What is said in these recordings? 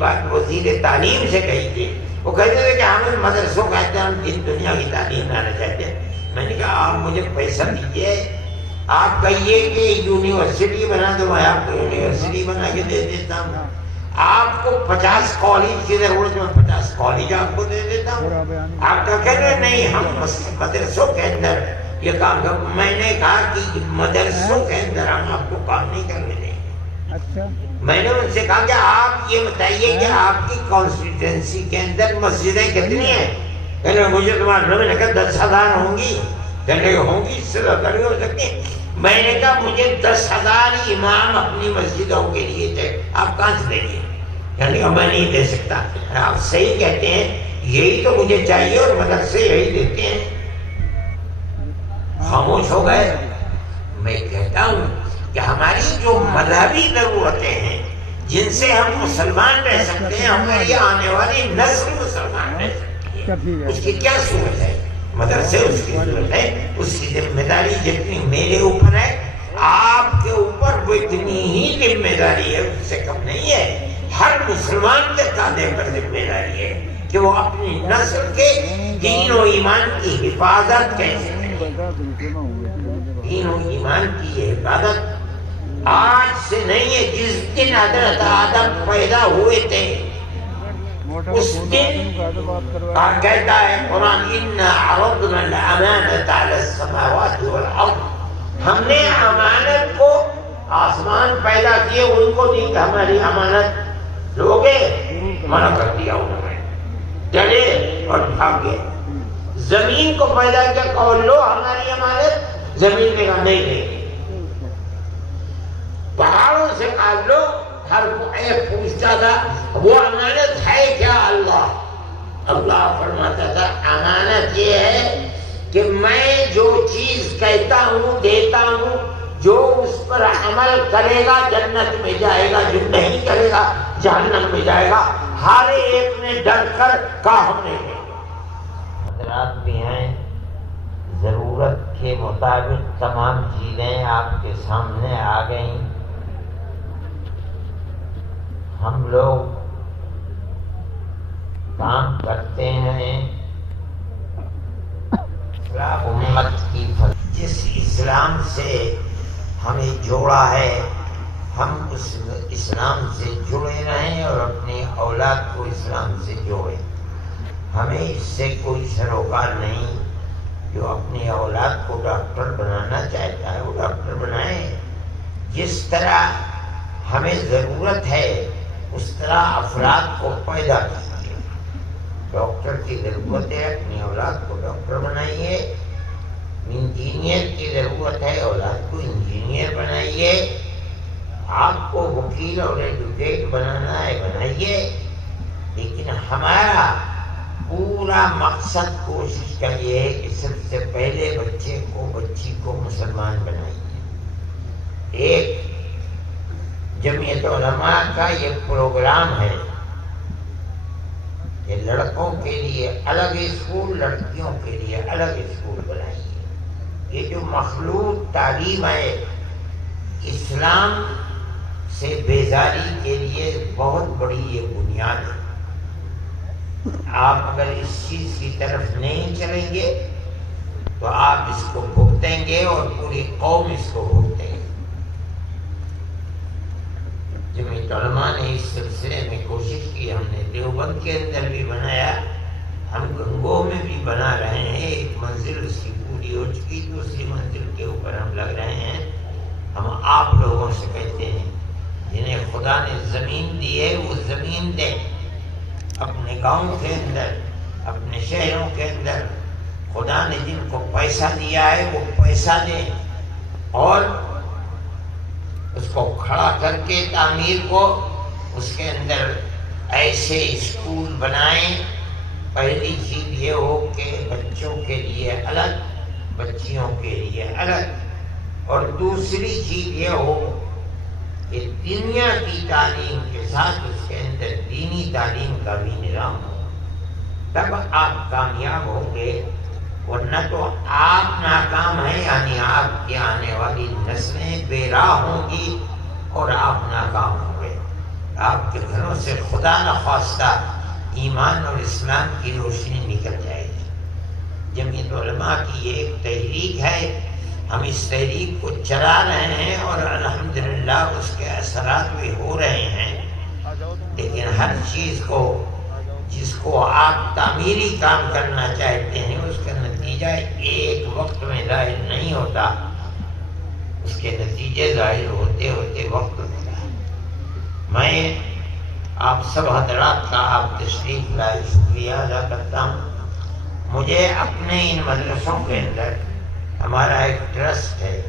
بات وزیر تعلیم سے کہی تھی. وہ کہتے تھے کہ ہم مدرسوں کا ہم دین دنیا کی تعلیم لانا چاہتے ہیں. میں نے کہا آپ مجھے پیسہ دیجیے, آپ کہیے کہ یونیورسٹی بنا دو, میں آپ کو یونیورسٹی بنا کے دے دیتا ہوں. آپ کو 50 کالج کی ضرورت ہے, 50 کالج آپ کو دے دیتا ہوں. آپ کا کہہ رہے نہیں ہم مدرسوں کے اندر یہ کام کر. میں نے کہا کہ مدرسوں کے اندر ہم آپ کو کام نہیں کرنے دیں. میں نے ان سے کہا کہ آپ یہ بتائیے کہ آپ کی کانسٹیٹوینسی کے اندر مسجدیں کتنی ہیں؟ کہنے مجھے تمہارے میں نے کہا 10,000 ہوں گی. کہنے ہوں گی, اس سے زیادہ نہیں ہو سکتی. میں نے کہا مجھے 10,000 امام اپنی مسجدوں کے لیے چاہیے, آپ کہاں سے دیں گے؟ یعنی میں نہیں دے سکتا. آپ صحیح کہتے ہیں, یہی تو مجھے چاہیے اور مدرسے یہی دیتے ہیں. خاموش ہو گئے. میں کہتا ہوں کہ ہماری جو مذہبی ضرورتیں ہیں جن سے ہم مسلمان رہ سکتے ہیں, ہماری آنے والی نسل مسلمان رہ سکتی ہے, اس کی کیا صورت ہے؟ مدرسے اس کی ضرورت ہے. اس کی ذمہ داری جتنی میرے اوپر ہے آپ کے اوپر وہ اتنی ہی ذمہ داری ہے, اس سے کم نہیں ہے. ہر مسلمان کے کاندھے پر ذمہ داری ہے کہ وہ اپنی نسل کے دین و ایمان کی حفاظت کیسے کرے. دین و ایمان کی حفاظت آج سے نہیں ہے. جس دن حضرت آدم پیدا ہوئے تھے اس دن کہتا ہے قرآن اِنَّا عَرَضْنَا الْأَمَانَةَ عَلَى السَّمَاوَاتِ وَالْأَرْضِ. ہم نے امانت کو, آسمان پیدا کیے ان کو دی کہ ہماری امانت لوگے, منع کر دیا انہوں نے, ڈرے اور بھاگ گئے. زمین کو پیدا کیا, کہو لو ہماری امانت, زمین نے کہا نہیں دے گی. پہاڑوں سے کہا لو, ہر ایک پوچھتا تھا وہ امانت ہے کیا؟ اللہ فرماتا تھا امانت یہ ہے کہ میں جو چیز کہتا ہوں دیتا ہوں, جو اس پر عمل کرے گا جنت میں جائے گا, جو نہیں کرے گا جہنم میں جائے گا. ہر ایک نے ڈر کر کہا ہم نے. حضرات بھی ہیں, ضرورت کے مطابق تمام چیزیں آپ کے سامنے آ گئیں. ہم لوگ کام کرتے ہیں امت کی جس اسلام سے ہمیں جوڑا ہے, ہم اس اسلام سے جڑے رہیں اور اپنی اولاد کو اسلام سے جوڑیں. ہمیں اس سے کوئی سروکار نہیں. جو اپنی اولاد کو ڈاکٹر بنانا چاہتا ہے وہ ڈاکٹر بنائے. جس طرح ہمیں ضرورت ہے اس طرح افراد کو پیدا کیجیے. ڈاکٹر کی ضرورت ہے, اپنی اولاد کو ڈاکٹر بنائیے. انجینئر کی ضرورت ہے, اولاد کو انجینئر بنائیے. آپ کو وکیل اور ایڈوکیٹ بنانا ہے بنائیے. لیکن ہمارا پورا مقصد کوشش کا یہ ہے کہ سب سے پہلے بچے کو بچی کو مسلمان بنائیے. ایک جمعیت علماء کا یہ پروگرام ہے کہ لڑکوں کے لیے الگ اسکول, لڑکیوں کے لیے الگ اسکول بنائیے. یہ جو مخلوط تعلیم ہے اسلام سے بیزاری کے لیے بہت بڑی یہ بنیاد ہے. آپ اگر اس چیز کی طرف نہیں چلیں گے تو آپ اس کو بھگتیں گے اور پوری قوم اس کو بھگتیں گے. جمعیت علماء نے اس سلسلے میں کوشش کی. ہم نے دیوبند کے اندر بھی بنایا, ہم گنگو میں بھی بنا رہے ہیں. ایک منزل اس کی پوری ہو چکی, دوسری منزل کے اوپر ہم لگ رہے ہیں. ہم آپ لوگوں سے کہتے ہیں جنہیں خدا نے زمین دی ہے وہ زمین دیں. اپنے گاؤں کے اندر, اپنے شہروں کے اندر خدا نے جن کو پیسہ دیا ہے وہ پیسہ دیں اور اس کو کھڑا کر کے تعمیر کو اس کے اندر ایسے اسکول بنائیں. پہلی چیز یہ ہو کہ بچوں کے لیے الگ, بچیوں کے لیے الگ, اور دوسری چیز یہ ہو کہ دنیا کی تعلیم کے ساتھ اس کے اندر دینی تعلیم کا بھی نظام ہو. تب آپ کامیاب ہوں گے, ورنہ تو آپ ناکام ہیں. یعنی آپ کی آنے والی نسلیں بے راہ ہوں گی اور آپ ناکام ہوں گے. آپ کے گھروں سے خدا نخواستہ ایمان اور اسلام کی روشنی نکل جائے گی۔ جمعیت علماء کی یہ ایک تحریک ہے، ہم اس تحریک کو چلا رہے ہیں اور الحمدللہ اس کے اثرات بھی ہو رہے ہیں، لیکن ہر چیز کو جس کو آپ تعمیری کام کرنا چاہتے ہیں اس کا نتیجہ ایک وقت میں ظاہر نہیں ہوتا، اس کے نتیجے ظاہر ہوتے ہوتے وقت ہوتا ہے۔ میں آپ سب حضرات کا آپ تشریف لائے شکریہ ادا کرتا ہوں۔ مجھے اپنے ان مدرسوں کے اندر ہمارا ایک ٹرسٹ ہے،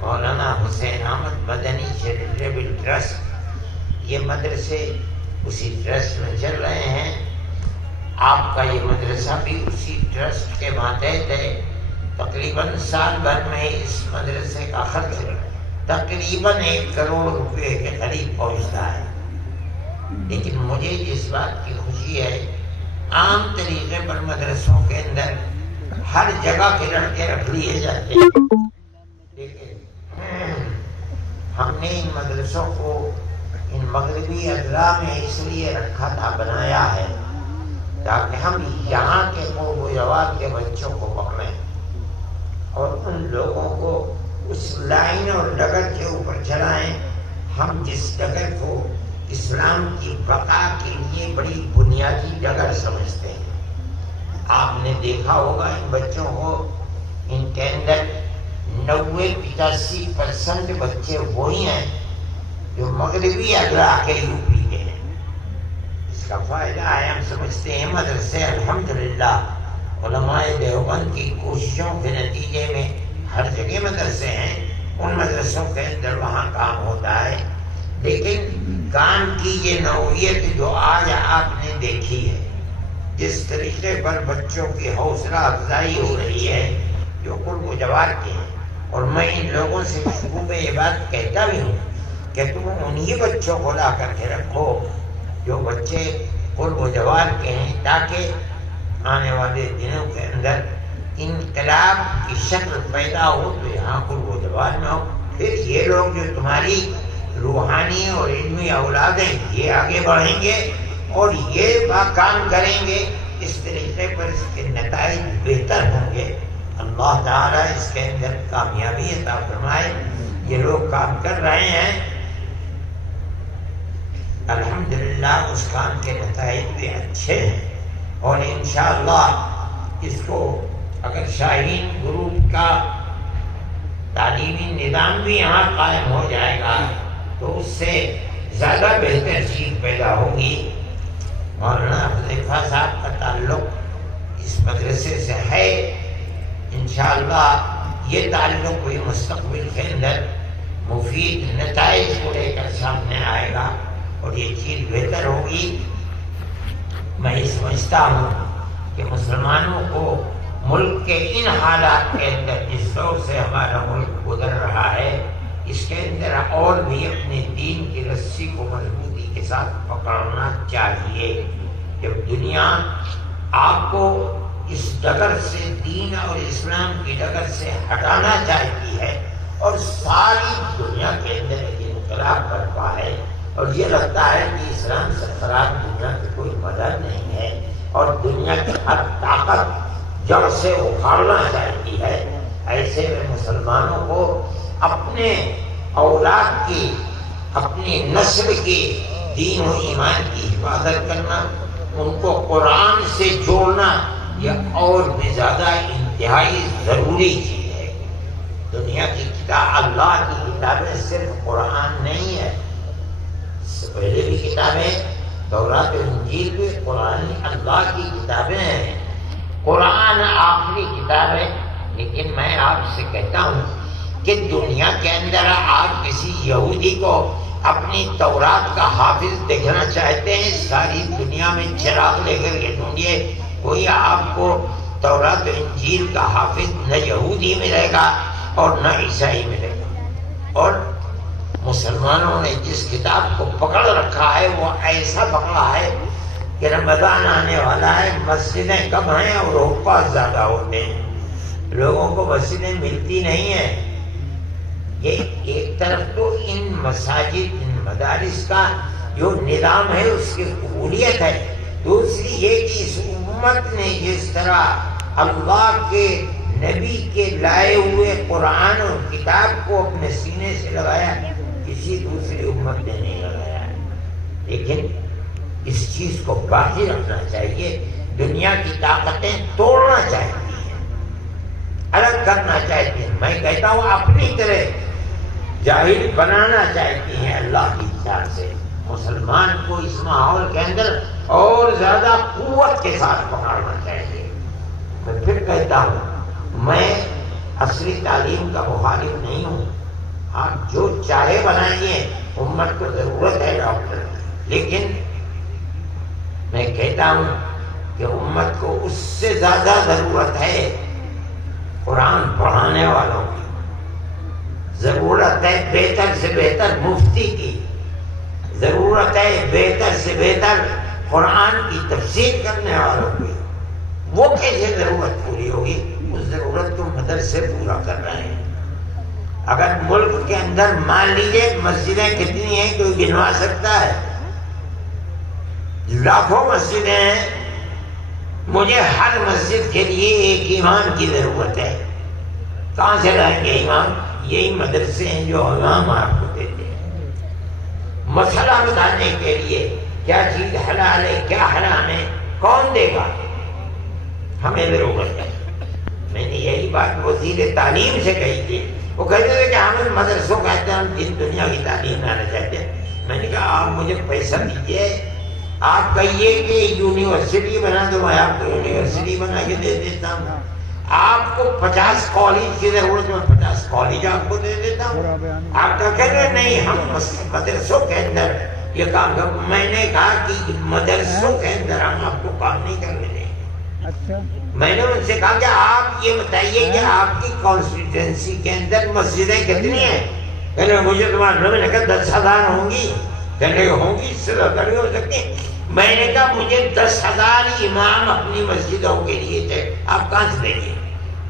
مولانا حسین احمد مدنی چیریٹیبل ٹرسٹ، یہ مدرسے اسی ٹرسٹ میں چل رہے ہیں۔ آپ کا یہ مدرسہ بھی اسی ٹرسٹ کے ماتحت ہے۔ تقریباً سال بھر میں اس مدرسے کا خرچ تقریباً 1 کروڑ روپے کے قریب پہنچتا ہے، لیکن مجھے اس بات کی خوشی ہے عام طریقے پر مدرسوں کے اندر ہر جگہ کے لڑکے رکھ لیے جاتے ہیں، لیکن ہم نے ان مدرسوں کو ان مغربی اضلاع میں اس لیے رکھا تھا، بنایا ہے تاکہ ہم یہاں کے قرب و جوار کے بچوں کو پکڑیں اور ان لوگوں کو اس لائن اور ڈگر کے اوپر چلائیں ہم جس ڈگر کو اسلام کی بقا کے لیے بڑی بنیادی ڈگر سمجھتے ہیں۔ آپ نے دیکھا ہوگا ان بچوں کو، ان کے اندر 90-85% بچے وہی ہیں جو مغربی اضلاع کے یو پی کے ہیں۔ اس کا فائدہ ہے ہم سمجھتے ہیں مدرسے الحمدللہ علماء دیوبند کی کوششوں کے نتیجے میں ہر جگہ مدرسے ہیں، ان مدرسوں کے اندر وہاں کام ہوتا ہے، لیکن کام کی یہ نوعیت جو آج آپ نے دیکھی ہے، جس طریقے پر بچوں کی حوصلہ افزائی ہو رہی ہے جو قرب و جوار کے ہیں، اور میں ان لوگوں سے شروع میں یہ بات کہتا بھی ہوں کہ تم انہی بچوں کو لا کر کے رکھو جو بچے قرب و جوار کے ہیں، تاکہ آنے والے دنوں کے اندر انقلاب کی شکل پیدا ہو تو یہاں قرب و جوار میں ہو، پھر یہ لوگ جو تمہاری روحانی اور علمی اولاد ہیں یہ آگے بڑھیں گے اور یہ کام کریں گے، اس طریقے پر اس کے نتائج بہتر ہوں گے۔ اللہ تعالیٰ اس کے اندر کامیابی عطا فرمائے۔ یہ لوگ کام کر رہے ہیں، الحمدللہ اس کام کے نتائج بھی اچھے ہیں، اور انشاءاللہ اس کو اگر شاہین گروپ کا تعلیمی نظام بھی یہاں قائم ہو جائے گا تو اس سے زیادہ بہتر چیز پیدا ہوگی۔ مولانا حذیفہ صاحب کا تعلق اس مدرسے سے ہے، انشاءاللہ یہ تعلق بھی مستقبل کے اندر مفید نتائج کو لے کر سامنے آئے گا اور یہ چیز بہتر ہوگی۔ میں یہ سمجھتا ہوں کہ مسلمانوں کو ملک کے ان حالات کے اندر جس دور سے ہمارا ملک گزر رہا ہے، اس کے اندر اور بھی اپنے دین کی رسی کو مضبوطی کے ساتھ پکڑنا چاہیے۔ جب دنیا آپ کو اس ڈگر سے، دین اور اسلام کی ڈگر سے ہٹانا چاہتی ہے اور ساری دنیا کے اندر ایک انقلاب برپا ہے اور یہ لگتا ہے کہ اسلام سے خراب دنیا کی کوئی مدد نہیں ہے اور دنیا کی ہر طاقت جڑ سے اکھاڑنا چاہتی ہے، ایسے میں مسلمانوں کو اپنے اولاد کی، اپنی نسل کی دین و ایمان کی حفاظت کرنا، ان کو قرآن سے جوڑنا یہ اور بھی زیادہ انتہائی ضروری چیز ہے۔ دنیا کی کتاب، اللہ کی کتابیں صرف قرآن نہیں ہے، اس سے پہلے بھی کتابیں تورات و انجیل بھی قرآن اللہ کی کتابیں ہیں، قرآن آخری کتاب ہے۔ لیکن میں آپ سے کہتا ہوں کہ دنیا کے اندر آپ کسی یہودی کو اپنی تورات کا حافظ دیکھنا چاہتے ہیں، ساری دنیا میں چراغ لے کر کے ڈھونڈیے، کوئی آپ کو تورات و انجیل کا حافظ نہ یہودی ملے گا اور نہ عیسائی ملے گا۔ اور مسلمانوں نے جس کتاب کو پکڑ رکھا ہے وہ ایسا پکڑا ہے کہ رمضان آنے والا ہے، مسجدیں کم ہیں اور حفاظ زیادہ ہوتے ہیں، لوگوں کو مسجدیں ملتی نہیں ہیں۔ یہ ایک طرف تو ان مساجد، ان مدارس کا جو نظام ہے اس کی قبولیت ہے، دوسری یہ کہ اس امت نے جس طرح اللہ کے نبی کے لائے ہوئے قرآن اور کتاب کو اپنے سینے سے لگایا، کسی دوسری امت نے نہیں لگایا ہے۔ لیکن اس چیز کو باقی رکھنا چاہیے، دنیا کی طاقتیں توڑنا چاہتی ہیں، الگ کرنا چاہتی ہیں، میں کہتا ہوں اپنی طرح جاہل بنانا چاہتی ہیں اللہ کی اطاعت سے۔ مسلمان کو اس ماحول کے اندر اور زیادہ قوت کے ساتھ پکڑنا چاہیے۔ میں پھر کہتا ہوں، میں عصری تعلیم کا مخالف نہیں ہوں، آپ جو چاہے بنائیے، امت کو ضرورت ہے ڈاکٹر کی، لیکن میں کہتا ہوں کہ امت کو اس سے زیادہ ضرورت ہے قرآن پڑھانے والوں کی، ضرورت ہے بہتر سے بہتر مفتی کی، ضرورت ہے بہتر سے بہتر قرآن کی تفسیر کرنے والوں کی۔ وہ کیسے ضرورت پوری ہوگی؟ اس ضرورت کو مدرسے پورا کر رہے ہیں۔ اگر ملک کے اندر مان لیجیے مسجدیں کتنی ہیں کوئی گنوا سکتا ہے؟ لاکھوں مسجدیں ہیں، مجھے ہر مسجد کے لیے ایک امام کی ضرورت ہے۔ کہاں سے لائیں گے امام؟ یہی مدرسے ہیں جو امام آپ کو دیتے ہیں۔ مسئلہ بتانے کے لیے کیا چیز حلال ہے کیا حرام ہے کون دے گا؟ ہمیں ضرورت ہے۔ میں نے یہی بات وزیر تعلیم سے کہی تھی، وہ کہتے تھے کہ ہم مدرسوں کا ہم جن دنیا کی تعلیم لانا چاہتے ہیں۔ میں نے کہا آپ مجھے پیسہ دیجیے، آپ کہیے کہ یونیورسٹی بنا دو، میں آپ کو یونیورسٹی بنا کے دے دیتا ہوں۔ آپ کو 50 کالج کی ضرورت ہے، 50 کالج آپ کو دے دیتا ہوں۔ آپ کا کہہ رہے نہیں ہم مدرسوں کے اندر یہ کام کر، میں نے کہا کہ مدرسوں کے اندر ہم آپ کو کام نہیں کرنے دیں گے۔ میں نے ان سے کہا کہ آپ یہ بتائیے کہ آپ کی کانسٹیٹوئنسی کے اندر مسجدیں کتنی ہیں؟ کہہ رہے مجھے تمہارے میں نے کہا 10,000 ہوں گی، کہہ رہے ہوں گی، اس سے زیادہ نہیں ہو سکتی۔ میں نے کہا مجھے 10,000 امام اپنی مسجدوں کے لیے تھے، آپ کہاں سے دیں گے؟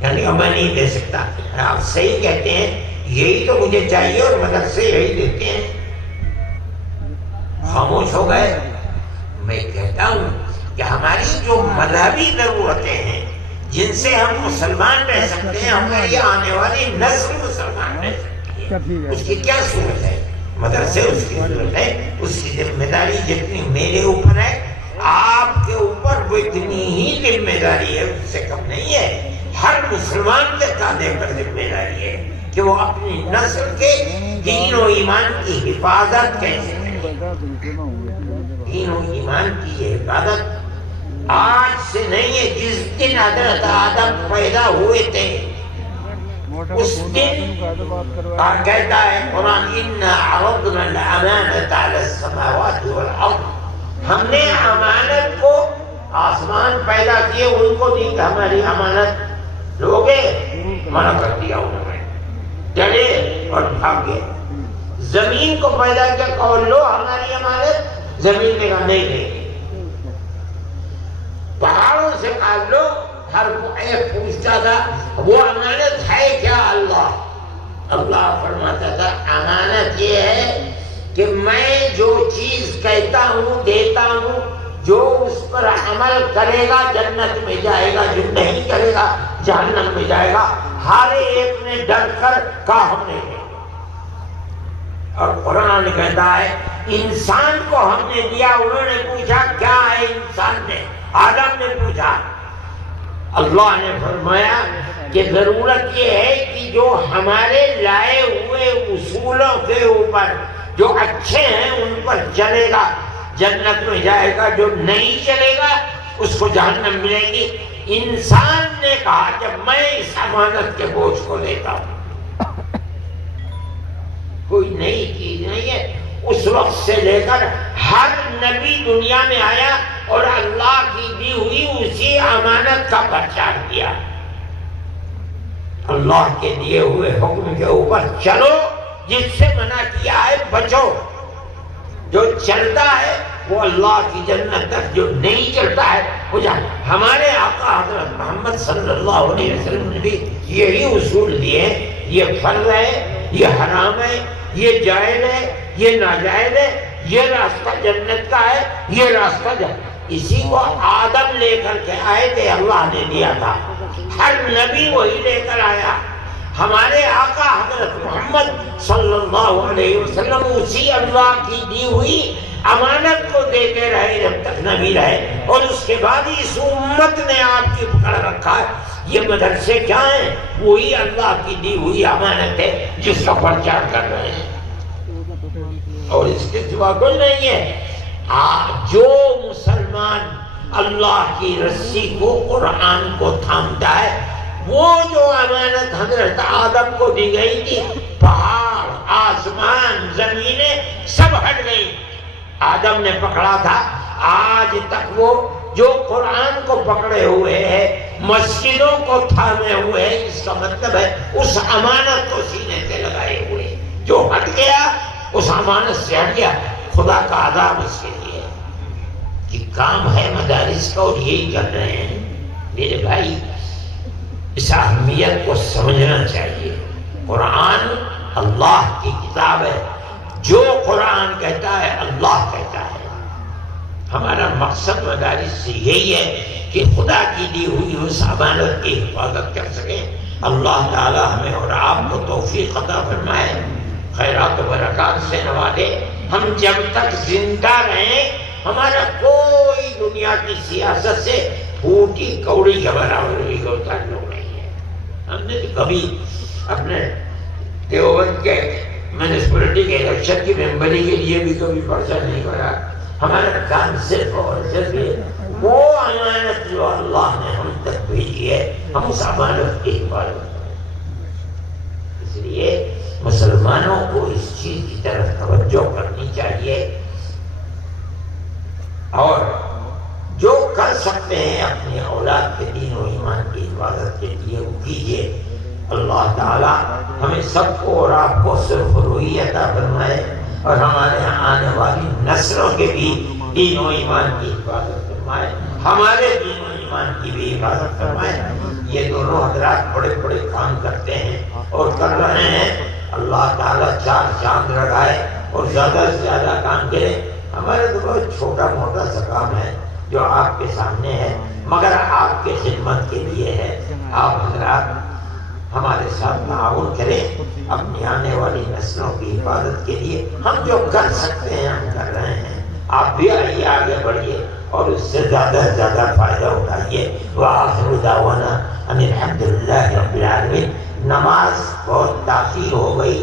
یعنی میں نہیں دے سکتا۔ آپ صحیح کہتے ہیں، یہی تو مجھے چاہیے اور مدرسے یہی دیتے ہیں۔ خاموش ہو گئے۔ میں کہتا ہوں کہ ہماری جو مذہبی ضرورتیں ہیں جن سے ہم مسلمان رہ سکتے ہیں، ہماری آنے والی نسل مسلمان رہ سکتی ہے، اس کی کیا صورت ہے؟ مدرسے اس کی ضرورت ہے، اس کی ذمہ داری جتنی میرے اوپر ہے آپ کے اوپر وہ اتنی ہی ذمہ داری ہے، اس سے کم نہیں ہے۔ ہر مسلمان کے کاندھے پر ذمہ داری ہے کہ وہ اپنی نسل کے دین و ایمان کی حفاظت کیسے کرے۔ دین و ایمان کی یہ حفاظت آج سے نہیں ہے، جس دن حضرت آدم پیدا ہوئے تھے اس دن کہتا ہے قرآن اِنَّا عَرَضْنَا الْأَمَانَةَ عَلَى السَّمَاوَاتِ وَالْأَرْضِ، ہم نے امانت کو، آسمان پیدا کیے ان کو دی کہ ہماری امانت لوگے، منع کر دیا انہوں نے، ڈرے اور بھاگ گئے۔ زمین کو پیدا کیا کہ لو ہماری امانت، زمین نے کہا نہیں دے گی۔ پہاڑوں سے کہا لو، ہر ایک پوچھتا تھا وہ امانت ہے کیا؟ اللہ فرماتا تھا امانت یہ ہے کہ میں جو چیز کہتا ہوں دیتا ہوں، جو اس پر عمل کرے گا جنت میں جائے گا، جو نہیں کرے گا جہنم میں جائے گا۔ ہر ایک نے ڈر کر کہا ہم نے دے۔ اور قرآن کہتا ہے انسان کو ہم نے دیا، انہوں نے پوچھا کیا ہے؟ انسان نے، آدم نے پوچھا، اللہ نے فرمایا کہ ضرورت یہ ہے کہ جو ہمارے لائے ہوئے اصولوں کے اوپر جو اچھے ہیں ان پر چلے گا جنت میں جائے گا، جو نہیں چلے گا اس کو جہنم ملے گی۔ انسان نے کہا جب میں اس امانت کے بوجھ کو لیتا ہوں، کوئی نئی چیز نہیں ہے۔ اس وقت سے لے کر ہر نبی دنیا میں آیا اور اللہ کی دی ہوئی اسی امانت کا پرچار کیا۔ اللہ کے دیے ہوئے حکم کے اوپر چلو، جس سے منع کیا ہے بچو۔ جو چلتا ہے وہ اللہ کی جنت تک، جو نہیں چلتا ہے وہ جائے۔ ہمارے آقا حضرت محمد صلی اللہ علیہ وسلم نے بھی یہی اصول دیے، یہ فرض ہے، یہ حرام ہے، یہ جائز ہے، یہ ناجائز ہے، یہ راستہ جنت کا ہے، یہ راستہ جنت۔ اسی کو آدم لے کر کے آئے تھے، اللہ نے دیا تھا، ہر نبی وہی لے کر آیا۔ ہمارے آقا حضرت محمد صلی اللہ علیہ وسلم اسی اللہ کی دی ہوئی امانت کو دیتے رہے جب تک نبی رہے، اور اس کے بعد اس امت نے آپ کی پکڑ رکھا ہے۔ یہ مدرسے کیا ہیں؟ وہی اللہ کی دی ہوئی امانت ہے جس کا پرچار کر رہے ہیں، اور اس کے سوا کوئی نہیں ہے۔ جو مسلمان اللہ کی رسی کو، قرآن کو تھامتا ہے، وہ جو امانت حضرت آدم کو دی گئی تھی، پہاڑ، آسمان، زمینیں سب ہٹ گئی، آدم نے پکڑا تھا۔ آج تک وہ جو قرآن کو پکڑے ہوئے ہیں، مسجدوں کو تھامے ہوئے ہیں، اس کا مطلب ہے اس امانت کو سینے سے لگائے ہوئے، جو ہٹ گیا اس امانت سے ہٹ گیا۔ خدا کا عذاب اس کے لیے کہ کام ہے مدارس کا، اور یہی کر رہے ہیں۔ میرے بھائی، اس اہمیت کو سمجھنا چاہیے۔ قرآن اللہ کی کتاب ہے، جو قرآن کہتا ہے اللہ کہتا ہے۔ ہمارا مقصد مدارس سے یہی ہے کہ خدا کی دی ہوئی اس امانت کی حفاظت کر سکیں۔ اللہ تعالی ہمیں اور آپ کو توفیق عطا فرمائے، خیرات و برکات سے نوازے۔ ہم جب تک زندہ رہیں، ہمارا کوئی دنیا کی سیاست سے پھوٹی کوڑی کے برابر بھی کوئی تعلق نہیں ہے۔ ہم نے کبھی اپنے دیوبند کے میونسپلٹی کے الیکشن کی ممبری کے لیے بھی کبھی پرچہ نہیں کرا۔ ہمارا کام صرف اور صرف وہ امانت جو اللہ نے ہم تک بھیجی ہے، ہم اس امانت کی حفاظت کریں۔ اس لیے مسلمانوں کو اس چیز کی طرف توجہ کرنی چاہیے، اور جو کر سکتے ہیں اپنی اولاد کے دین و ایمان کی حفاظت کے لیے وہ کیجیے۔ اللہ تعالی ہمیں سب کو اور آپ کو صرف روئی عطا فرمائے، اور ہمارے یہاں آنے والی نسلوں کے بھی دین و ایمان کی حفاظت فرمائے، ہمارے دین و ایمان کی بھی حفاظت فرمائے۔ یہ دونوں حضرات بڑے بڑے کام کرتے ہیں اور کر رہے ہیں۔ اللہ تعالیٰ چار چاند لگائے اور زیادہ سے زیادہ کام کرے۔ ہمارا تو بہت چھوٹا موٹا سا کام ہے جو آپ کے سامنے ہے، مگر آپ کے خدمت کے لیے ہے۔ آپ حضرات ہمارے ساتھ تعاون کریں اپنی آنے والی نسلوں کی حفاظت کے لیے۔ ہم جو کر سکتے ہیں ہم کر رہے ہیں، آپ بھی آئیے، آگے بڑھیے اور اس سے زیادہ سے زیادہ فائدہ اٹھائیے۔ وآخر دعوانا ان الحمد للہ رب العالمین۔ نماز بہت تاخیر ہو گئی،